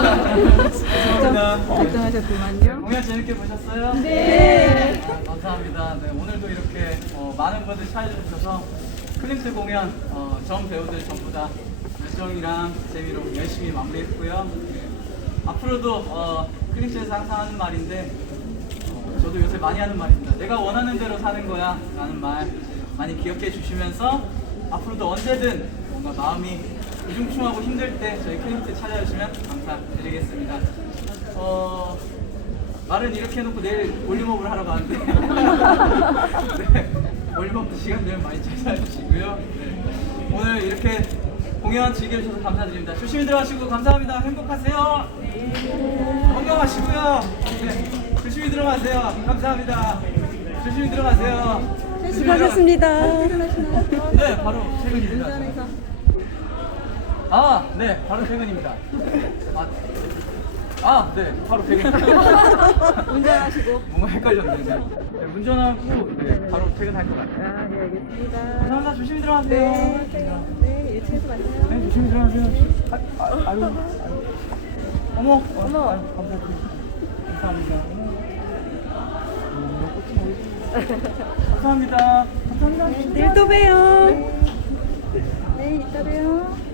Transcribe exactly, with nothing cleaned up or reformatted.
감사합니다. 걱정하셨구만요. 공연 재밌게 보셨어요? 네. 아, 감사합니다. 네, 오늘도 이렇게 어, 많은 분들 찾아주셔서 클림트 공연 어, 전 배우들 전부 다 열정이랑 재미로 열심히 마무리했고요. 네, 앞으로도 어, 클림트에서 항상 하는 말인데 어, 저도 요새 많이 하는 말입니다. 내가 원하는 대로 사는 거야 라는 말 많이 기억해 주시면서 앞으로도 언제든 뭔가 마음이 우중충하고 힘들 때 저희 클림트 찾아주시면 감사드리겠습니다. 어, 말은 이렇게 해놓고 내일 볼륨업을 하러 가는데 네, 볼륨업도 시간 되면 많이 찾아주시고요. 네, 오늘 이렇게 공연 즐겨주셔서 감사드립니다. 조심히 들어가시고 감사합니다. 행복하세요. 건강하시고요. 네, 조심히 들어가세요. 감사합니다. 조심히 들어가세요. 수고하셨습니다. 네, 바로 퇴근입니다. 아, 네, 바로 퇴근입니다. 아, 아, 네, 바로 퇴근입니다. 운전하시고. 뭔가 헷갈렸네. 네, 네, 운전하고 네, 바로 퇴근할 것 같아요. 아, 네, 알겠습니다. 감사합니다. 조심히 들어가세요. 네, 네, 일 층에서 만나요. 네, 조심히 들어가세요. 아, 아, 아유, 아유. 어머, 어머. 아유, 감사합니다. 감사합니다. 어머. 감사합니다. 감사합니다. 내일 또 봬요. 네, 이따 봬요.